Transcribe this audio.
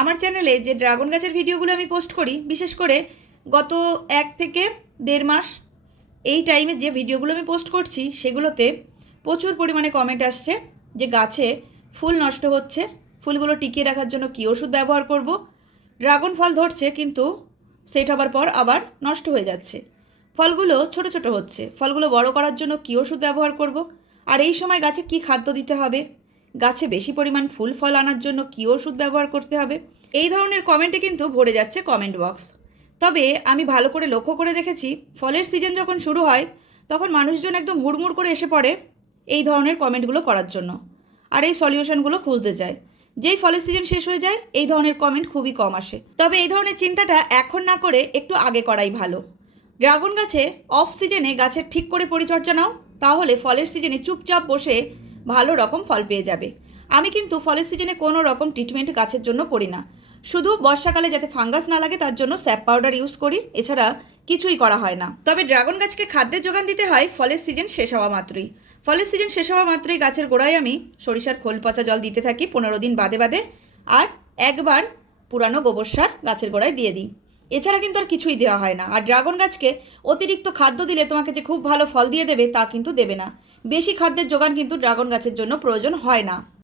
আমার চ্যানেলে যে ড্রাগন গাছের ভিডিওগুলো আমি পোস্ট করি, বিশেষ করে গত 1 থেকে 1.5 মাস এই টাইমে যে ভিডিওগুলো আমি পোস্ট করছি, সেগুলোতে প্রচুর পরিমাণে কমেন্ট আসছে যে গাছে ফুল নষ্ট হচ্ছে, ফুলগুলো টিকিয়ে রাখার জন্য কী ওষুধ ব্যবহার করব। ড্রাগন ফল ধরছে কিন্তু সেট হবার পর আবার নষ্ট হয়ে যাচ্ছে, ফলগুলো ছোট ছোট হচ্ছে, ফলগুলো বড় করার জন্য কী ওষুধ ব্যবহার করব, আর এই সময় গাছে কী খাদ্য দিতে হবে, গাছে বেশি পরিমাণ ফুল ফল আনার জন্য কী ওষুধ ব্যবহার করতে হবে। এই ধরনের কমেন্টে কিন্তু ভরে যাচ্ছে কমেন্ট বক্স। তবে আমি ভালো করে লক্ষ্য করে দেখেছি, ফলের সিজন যখন শুরু হয় তখন মানুষজন একদম হুড়মুড় করে এসে পড়ে এই ধরনের কমেন্টগুলো করার জন্য, আর এই সলিউশনগুলো খুঁজতে যায়। যেই ফলের সিজন শেষ হয়ে যায় এই ধরনের কমেন্ট খুবই কম আসে। তবে এই ধরনের চিন্তাটা এখন না করে একটু আগে করাই ভালো। ড্রাগন গাছে অফ সিজনে গাছের ঠিক করে পরিচর্যা নাও, তাহলে ফলের সিজনে চুপচাপ বসে ভালো রকম ফল পেয়ে যাবে। আমি কিন্তু ফলের সিজনে কোনো রকম ট্রিটমেন্ট গাছের জন্য করি না, শুধু বর্ষাকালে যাতে ফাঙ্গাস না লাগে তার জন্য স্যাপ পাউডার ইউজ করি, এছাড়া কিছুই করা হয় না। তবে ড্রাগন গাছকে খাদ্যের যোগান দিতে হয় ফলের সিজন শেষ হওয়া মাত্রই। ফলের সিজন শেষ হওয়া মাত্রই গাছের গোড়ায় আমি সরিষার খোল পচা জল দিতে থাকি 15 দিন বাদে বাদে, আর একবার পুরানো গোবর সার গাছের গোড়ায় দিয়ে দিই। এছাড়া কিন্তু আর কিছুই দেওয়া হয় না। আর ড্রাগন গাছকে অতিরিক্ত খাদ্য দিলে তোমাকে যে খুব ভালো ফল দিয়ে দেবে তা কিন্তু দেবে না। বেশি খাদ্যের যোগান কিন্তু ড্রাগন গাছের জন্য প্রয়োজন হয় না।